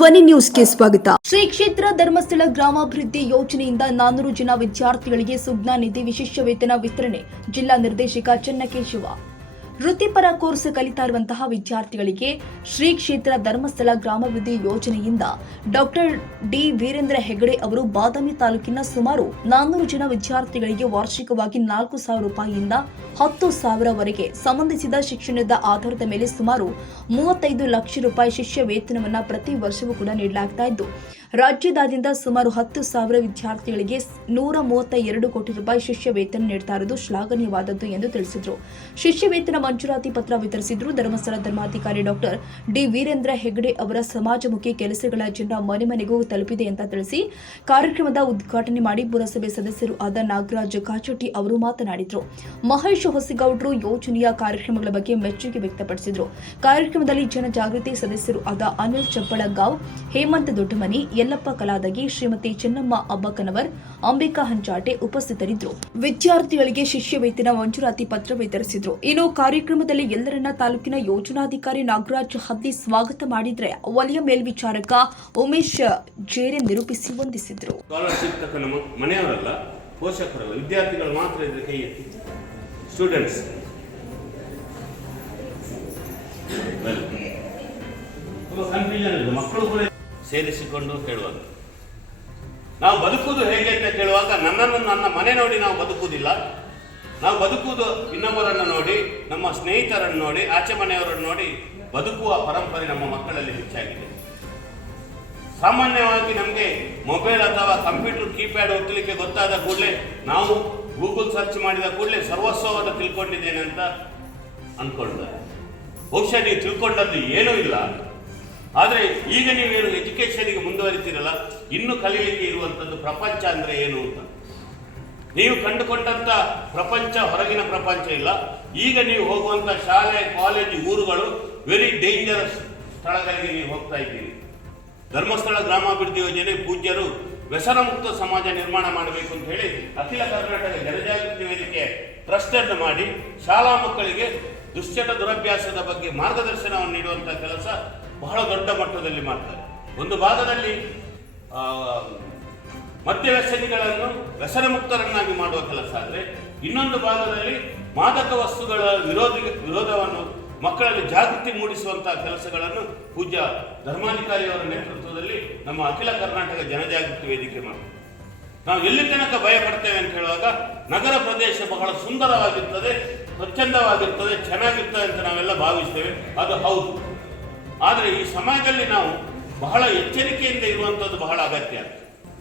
ಧ್ವನಿ ನ್ಯೂಸ್ಗೆ ಸ್ವಾಗತ. ಶ್ರೀ ಕ್ಷೇತ್ರ ಧರ್ಮಸ್ಥಳ ಗ್ರಾಮಾಭಿವೃದ್ಧಿ ಯೋಜನೆಯಿಂದ ನಾನ್ನೂರು ಜನ ವಿದ್ಯಾರ್ಥಿಗಳಿಗೆ ಸುಜ್ಞಾನಿಧಿ ವಿಶಿಷ್ಟ ವೇತನ ವಿತರಣೆ. ಜಿಲ್ಲಾ ನಿರ್ದೇಶಕ ಚನ್ನಕೇಶವ. ವೃತ್ತಿಪರ ಕೋರ್ಸ್ ಕಲಿತಾ ಇರುವಂತಹ ವಿದ್ಯಾರ್ಥಿಗಳಿಗೆ ಶ್ರೀ ಕ್ಷೇತ್ರ ಧರ್ಮಸ್ಥಳ ಗ್ರಾಮಾಭಿವೃದ್ಧಿ ಯೋಜನೆಯಿಂದ ಡಾಕ್ಟರ್ ಡಿ ವೀರೇಂದ್ರ ಹೆಗಡೆ ಅವರು ಬಾದಾಮಿ ತಾಲೂಕಿನ ಸುಮಾರು ನಾನ್ನೂರು ಜನ ವಿದ್ಯಾರ್ಥಿಗಳಿಗೆ ವಾರ್ಷಿಕವಾಗಿ ನಾಲ್ಕು ಸಾವಿರ ರೂಪಾಯಿಯಿಂದ ಹತ್ತು ಸಾವಿರವರೆಗೆ ಸಂಬಂಧಿಸಿದ ಶಿಕ್ಷಣದ ಆಧಾರದ ಮೇಲೆ ಸುಮಾರು ಮೂವತ್ತೈದು ಲಕ್ಷ ರೂಪಾಯಿ ಶಿಷ್ಯ ವೇತನವನ್ನು ಪ್ರತಿ ವರ್ಷವೂ ಕೂಡ ನೀಡಲಾಗ್ತಾ ಇದ್ದು ರಾಜ್ಯದಾದ್ಯಂತ ಸುಮಾರು ಹತ್ತು ಸಾವಿರ ವಿದ್ಯಾರ್ಥಿಗಳಿಗೆ ನೂರ ಮೂವತ್ತ ಎರಡು ಕೋಟಿ ರೂಪಾಯಿ ಶಿಷ್ಯ ವೇತನ ನೀಡ್ತಾ ಇರೋದು ಶ್ಲಾಘನೀಯವಾದದ್ದು ಎಂದು ತಿಳಿಸಿದರು. ಶಿಷ್ಯ ವೇತನ ಮಂಜೂರಾತಿ ಪತ್ರ ವಿತರಿಸಿದ್ರು ಧರ್ಮಸ್ಥಳ ಧರ್ಮಾಧಿಕಾರಿ ಡಾಕ್ಟರ್ ಡಿ ವೀರೇಂದ್ರ ಹೆಗ್ಡೆ ಅವರ ಸಮಾಜಮುಖಿ ಕೆಲಸಗಳ ಜನರ ಮನೆ ಮನೆಗೂ ತಲುಪಿದೆ ಅಂತ ತಿಳಿಸಿ ಕಾರ್ಯಕ್ರಮದ ಉದ್ಘಾಟನೆ ಮಾಡಿ ಪುರಸಭೆ ಸದಸ್ಯರು ಆದ ನಾಗರಾಜ್ ಕಾಚೋಟಿ ಅವರು ಮಾತನಾಡಿದರು. ಮಹೇಶ್ ಹೊಸಗೌಡರು ಯೋಜನೆಯ ಕಾರ್ಯಕ್ರಮಗಳ ಬಗ್ಗೆ ಮೆಚ್ಚುಗೆ ವ್ಯಕ್ತಪಡಿಸಿದರು. ಕಾರ್ಯಕ್ರಮದಲ್ಲಿ ಜನಜಾಗೃತಿ ಸದಸ್ಯರು ಆದ ಅನಿಲ್ ಚಪ್ಪಳಗಾವ್, ಹೇಮಂತ್ ದೊಡ್ಡಮನಿ ಯಲ್ಲಪ್ಪ ಕಲಾದಗಿ ಶ್ರೀಮತಿ ಚೆನ್ನಮ್ಮ ಅಬ್ಬಕನವರ್ ಅಂಬಿಕಾ ಹಂಚಾಟೆ ಉಪಸ್ಥಿತರಿದ್ದರು. ವಿದ್ಯಾರ್ಥಿಗಳಿಗೆ ಶಿಷ್ಯ ವೇತನ ಮಂಜೂರಾತಿ ಪತ್ರ ವಿತರಿಸಿದ್ರು. ಇನ್ನು ಕಾರ್ಯಕ್ರಮದಲ್ಲಿ ಎಲ್ಲರನ್ನ ತಾಲೂಕಿನ ಯೋಜನಾಧಿಕಾರಿ ನಾಗರಾಜ್ ಹದ್ದಿ ಸ್ವಾಗತ ಮಾಡಿದ್ರೆ ವಲಯ ಮೇಲ್ವಿಚಾರಕ ಉಮೇಶ್ ಜೇರೆ ನಿರೂಪಿಸಿ ವಂದಿಸಿದ್ರು. ಸ್ಟೂಡೆಂಟ್ಸ್ ಕನ್ಫ್ಯೂಷನ್ ಮಕ್ಕಳು ಕೂಡ ಸೇರಿಸಿಕೊಂಡು ಹೇಳುವಾಗ ನಾವು ಬದುಕುವುದು ಹೇಗೆ ಅಂತ ಕೇಳುವಾಗ ನನ್ನನ್ನು ನನ್ನ ಮನೆ ನೋಡಿ ನಾವು ಬದುಕುವುದಿಲ್ಲ. ನಾವು ಬದುಕುವುದು ಇನ್ನೊಬ್ಬರನ್ನು ನೋಡಿ, ನಮ್ಮ ಸ್ನೇಹಿತರನ್ನು ನೋಡಿ, ಆಚೆ ಮನೆಯವರನ್ನು ನೋಡಿ ಬದುಕುವ ಪರಂಪರೆ ನಮ್ಮ ಮಕ್ಕಳಲ್ಲಿ ಹೆಚ್ಚಾಗಿದೆ. ಸಾಮಾನ್ಯವಾಗಿ ನಮಗೆ ಮೊಬೈಲ್ ಅಥವಾ ಕಂಪ್ಯೂಟರ್ ಕೀಪ್ಯಾಡ್ ಒತ್ತಲಿಕ್ಕೆ ಗೊತ್ತಾದ ಕೂಡಲೇ ನಾವು ಗೂಗಲ್ ಸರ್ಚ್ ಮಾಡಿದ ಕೂಡಲೇ ಸರ್ವಸ್ವವನ್ನು ತಿಳ್ಕೊಂಡಿದ್ದೇನೆ ಅಂತ ಅನ್ಕೊಳ್ತಾರೆ. ಬಹುಶಃ ನೀವು ತಿಳ್ಕೊಂಡದ್ದು ಏನೂ ಇಲ್ಲ. ಆದರೆ ಈಗ ನೀವೇನು ಎಜುಕೇಷನ್ಗೆ ಮುಂದುವರಿತೀರಲ್ಲ, ಇನ್ನು ಕಲೀಲಿಕ್ಕೆ ಇರುವಂಥದ್ದು ಪ್ರಪಂಚ ಅಂದರೆ ಏನು ಅಂತ? ನೀವು ಕಂಡುಕೊಂಡಂಥ ಪ್ರಪಂಚ ಹೊರಗಿನ ಪ್ರಪಂಚ ಇಲ್ಲ. ಈಗ ನೀವು ಹೋಗುವಂಥ ಶಾಲೆ ಕಾಲೇಜು ಊರುಗಳು ವೆರಿ ಡೇಂಜರಸ್ ಸ್ಥಳಗಳಿಗೆ ನೀವು ಹೋಗ್ತಾ ಇದ್ದೀರಿ. ಧರ್ಮಸ್ಥಳ ಗ್ರಾಮಾಭಿವೃದ್ಧಿ ಯೋಜನೆ ಪೂಜ್ಯರು ವ್ಯಸನ ಮುಕ್ತ ಸಮಾಜ ನಿರ್ಮಾಣ ಮಾಡಬೇಕು ಅಂತ ಹೇಳಿ ಅಖಿಲ ಕರ್ನಾಟಕ ಜನಜಾಗೃತಿ ವೇದಿಕೆ ಟ್ರಸ್ಟ್ ಅನ್ನು ಮಾಡಿ ಶಾಲಾ ಮಕ್ಕಳಿಗೆ ದುಶ್ಚಟ ದುರಭ್ಯಾಸದ ಬಗ್ಗೆ ಮಾರ್ಗದರ್ಶನವನ್ನು ನೀಡುವಂಥ ಕೆಲಸ ಬಹಳ ದೊಡ್ಡ ಮಟ್ಟದಲ್ಲಿ ಮಾಡ್ತಾರೆ. ಒಂದು ಭಾಗದಲ್ಲಿ ಮದ್ಯ ವ್ಯಸನಿಗಳನ್ನು ವ್ಯಸನ ಮುಕ್ತರನ್ನಾಗಿ ಮಾಡುವ ಕೆಲಸ ಆದರೆ, ಇನ್ನೊಂದು ಭಾಗದಲ್ಲಿ ಮಾದಕ ವಸ್ತುಗಳ ವಿರೋಧ, ವಿರೋಧವನ್ನು ಮಕ್ಕಳಲ್ಲಿ ಜಾಗೃತಿ ಮೂಡಿಸುವಂತಹ ಕೆಲಸಗಳನ್ನು ಪೂಜ್ಯ ಧರ್ಮಾಧಿಕಾರಿಯವರ ನೇತೃತ್ವದಲ್ಲಿ ನಮ್ಮ ಅಖಿಲ ಕರ್ನಾಟಕ ಜನಜಾಗೃತಿ ವೇದಿಕೆ ಮಾಡ್ತಾರೆ ನಾವು ಎಲ್ಲಿ ತನಕ ಭಯ ಪಡ್ತೇವೆ ಅಂತ ಹೇಳುವಾಗ, ನಗರ ಪ್ರದೇಶ ಬಹಳ ಸುಂದರವಾಗಿರ್ತದೆ, ಸ್ವಚ್ಛಂದವಾಗಿರ್ತದೆ, ಚೆನ್ನಾಗಿರ್ತದೆ ಅಂತ ನಾವೆಲ್ಲ ಭಾವಿಸ್ತೇವೆ. ಅದು ಹೌದು. ಆದರೆ ಈ ಸಮಾಜದಲ್ಲಿ ನಾವು ಬಹಳ ಎಚ್ಚರಿಕೆಯಿಂದ ಇರುವಂಥದ್ದು ಬಹಳ ಅಗತ್ಯ.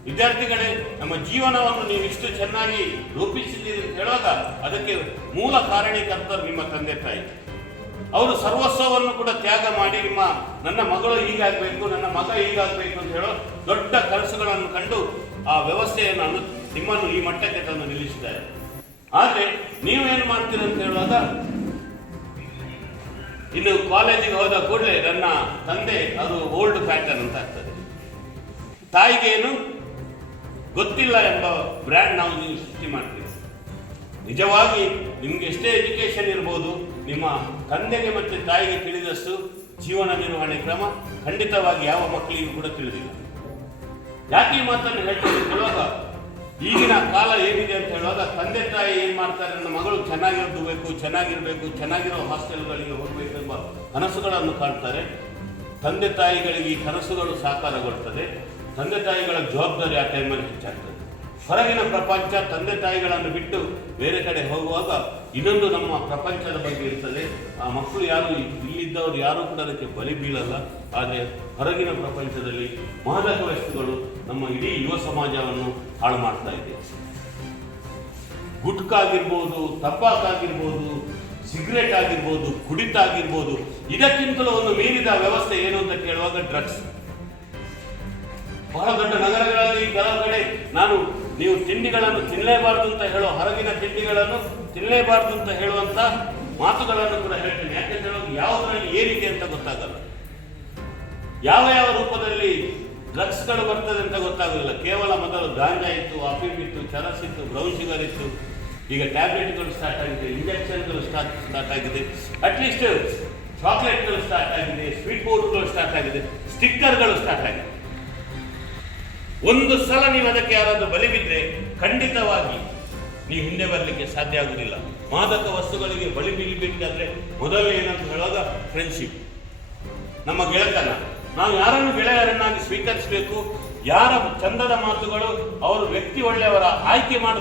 ವಿದ್ಯಾರ್ಥಿಗಳೇ, ನಮ್ಮ ಜೀವನವನ್ನು ನೀವು ಇಷ್ಟು ಚೆನ್ನಾಗಿ ರೂಪಿಸಿದ್ದೀರಿ ಅಂತ ಹೇಳುವಾಗ ಅದಕ್ಕೆ ಮೂಲ ಕಾರಣೀಕರ್ತರು ನಿಮ್ಮ ತಂದೆ ತಾಯಿ. ಅವರು ಸರ್ವಸ್ವವನ್ನು ಕೂಡ ತ್ಯಾಗ ಮಾಡಿ, ನಿಮ್ಮ ನನ್ನ ಮಗಳು ಹೀಗಾಗಬೇಕು, ನನ್ನ ಮಗ ಹೀಗಾಗಬೇಕು ಅಂತ ಹೇಳೋ ದೊಡ್ಡ ಕನಸುಗಳನ್ನು ಕಂಡು ಆ ವ್ಯವಸ್ಥೆಯನ್ನು ನಿಮ್ಮನ್ನು ಈ ಮಟ್ಟಕ್ಕೆ ತಂದು ನಿಲ್ಲಿಸಿದ್ದಾರೆ. ಆದರೆ ನೀವೇನು ಮಾಡ್ತೀರ ಅಂತ ಹೇಳುವಾಗ ಇನ್ನು ಕಾಲೇಜಿಗೆ ಹೋದ ಕೂಡಲೇ ನನ್ನ ತಂದೆ ಅದು ಓಲ್ಡ್ ಪ್ಯಾಟರ್ನ್ ಅಂತ ಆಗ್ತದೆ. ತಾಯಿಗೇನು ಗೊತ್ತಿಲ್ಲ ಎಂಬ ಬ್ರ್ಯಾಂಡ್ ನಾವು ನೀವು ಸೃಷ್ಟಿ ಮಾಡ್ತೀವಿ. ನಿಜವಾಗಿ ನಿಮ್ಗೆ ಎಷ್ಟೇ ಎಜುಕೇಶನ್ ಇರ್ಬೋದು, ನಿಮ್ಮ ತಂದೆಗೆ ಮತ್ತು ತಾಯಿಗೆ ತಿಳಿದಷ್ಟು ಜೀವನ ನಿರ್ವಹಣೆ ಕ್ರಮ ಖಂಡಿತವಾಗಿ ಯಾವ ಮಕ್ಕಳಿಗೂ ಕೂಡ ತಿಳಿದಿಲ್ಲ. ಯಾಕೆ ಮಾತನ್ನು ಹೇಳುವಾಗ ಈಗಿನ ಕಾಲ ಏನಿದೆ ಅಂತ ಹೇಳುವಾಗ ತಂದೆ ತಾಯಿ ಏನು ಮಾಡ್ತಾರೆ, ನನ್ನ ಮಗಳು ಚೆನ್ನಾಗಿರಬೇಕು ಬೇಕು ಚೆನ್ನಾಗಿರಬೇಕು, ಚೆನ್ನಾಗಿರೋ ಹಾಸ್ಟೆಲ್ಗಳಿಗೆ ಹೋಗಬೇಕು ಎಂಬ ಕನಸುಗಳನ್ನು ಕಾಣ್ತಾರೆ. ತಂದೆ ತಾಯಿಗಳಿಗೆ ಈ ಕನಸುಗಳು ಸಾಕಾರಗೊಳ್ತದೆ. ತಂದೆ ತಾಯಿಗಳ ಜವಾಬ್ದಾರಿ ಆ ಟೈಮಲ್ಲಿ ಹೆಚ್ಚಾಗ್ತದೆ. ಹೊರಗಿನ ಪ್ರಪಂಚ ತಂದೆ ತಾಯಿಗಳನ್ನು ಬಿಟ್ಟು ಬೇರೆ ಕಡೆ ಹೋಗುವಾಗ ಇದೊಂದು ನಮ್ಮ ಪ್ರಪಂಚದ ಬಗ್ಗೆ ಇರ್ತದೆ. ಆ ಮಕ್ಕಳು ಯಾರು ಇಲ್ಲಿದ್ದವರು ಯಾರೂ ಕೂಡ ಅದಕ್ಕೆ ಬಲಿ ಬೀಳಲ್ಲ. ಆದರೆ ಹೊರಗಿನ ಪ್ರಪಂಚದಲ್ಲಿ ಮಾದಕ ವಸ್ತುಗಳು ನಮ್ಮ ಇಡೀ ಯುವ ಸಮಾಜವನ್ನು ಹಾಳು ಮಾಡ್ತಾ ಇದೆ. ಗುಟ್ಕಾಗಿರ್ಬೋದು ತಪ್ಪಾಕಾಗಿರ್ಬೋದು ಸಿಗರೇಟ್ ಆಗಿರ್ಬೋದು ಕುಡಿತ ಆಗಿರ್ಬೋದು ಇದಕ್ಕಿಂತಲೂ ಒಂದು ಮೀರಿದ ವ್ಯವಸ್ಥೆ ಏನು ಅಂತ ಕೇಳುವಾಗ ಡ್ರಗ್ಸ್. ಬಹಳ ದೊಡ್ಡ ನಗರಗಳಲ್ಲಿ ಕೆಲವು ಕಡೆ ನಾನು ನೀವು ತಿಂಡಿಗಳನ್ನು ತಿನ್ನಲೇಬಾರ್ದು ಅಂತ ಹೇಳೋ ಹೊರಗಿನ ತಿಂಡಿಗಳನ್ನು ತಿನ್ನಲೇಬಾರದು ಅಂತ ಹೇಳುವಂತ ಮಾತುಗಳನ್ನು ಕೂಡ ಹೇಳ್ತೇನೆ. ಯಾಕೆಂತ ಹೇಳೋದು ಯಾವುದರಲ್ಲಿ ಏನಿದೆ ಅಂತ ಗೊತ್ತಾಗಲ್ಲ. ಯಾವ ಯಾವ ರೂಪದಲ್ಲಿ ಡ್ರಗ್ಸ್ಗಳು ಬರ್ತದೆ ಅಂತ ಗೊತ್ತಾಗಲಿಲ್ಲ ಕೇವಲ ಮೊದಲು ಗಾಂಜಾ ಇತ್ತು, ಅಫೀಮ್ ಇತ್ತು, ಚರಸ್ ಇತ್ತು, ಬ್ರೌನ್ ಶುಗರ್ ಇತ್ತು. ಈಗ ಟ್ಯಾಬ್ಲೆಟ್ಗಳು ಸ್ಟಾರ್ಟ್ ಆಗಿದೆ, ಇಂಜೆಕ್ಷನ್ಗಳು ಸ್ಟಾರ್ಟ್ ಸ್ಟಾರ್ಟ್ ಆಗಿದೆ. ಅಟ್ಲೀಸ್ಟ್ ಚಾಕ್ಲೇಟ್ಗಳು ಸ್ಟಾರ್ಟ್ ಆಗಿದೆ ಸ್ವೀಟ್ ಬೋರ್ಡ್ಗಳು ಸ್ಟಾರ್ಟ್ ಆಗಿದೆ ಸ್ಟಿಕ್ಕರ್ಗಳು ಸ್ಟಾರ್ಟ್ ಆಗಿದೆ. ಒಂದು ಸಲ ನೀವು ಅದಕ್ಕೆ ಯಾರಾದರೂ ಬಲಿ ಬಿದ್ರೆ ಖಂಡಿತವಾಗಿ ನೀವು ಹಿಂದೆ ಬರಲಿಕ್ಕೆ ಸಾಧ್ಯ ಆಗುವುದಿಲ್ಲ ಮಾದಕ ವಸ್ತುಗಳಿಗೆ ಬಲಿ ಬೀಳಬೇಕಾದ್ರೆ ಮೊದಲು ಏನಂತ ಹೇಳುವಾಗ ಫ್ರೆಂಡ್ಶಿಪ್ ನಮ್ಮ ಗೆಳೆತನ, ನಾವು ಯಾರನ್ನು ಗೆಳೆಯರನ್ನಾಗಿ ಸ್ವೀಕರಿಸಬೇಕು, ಯಾರ ಚಂದದ ಮಾತುಗಳು ಅವರು ವ್ಯಕ್ತಿ ಒಳ್ಳೆಯವರ ಆಯ್ಕೆ ಮಾಡ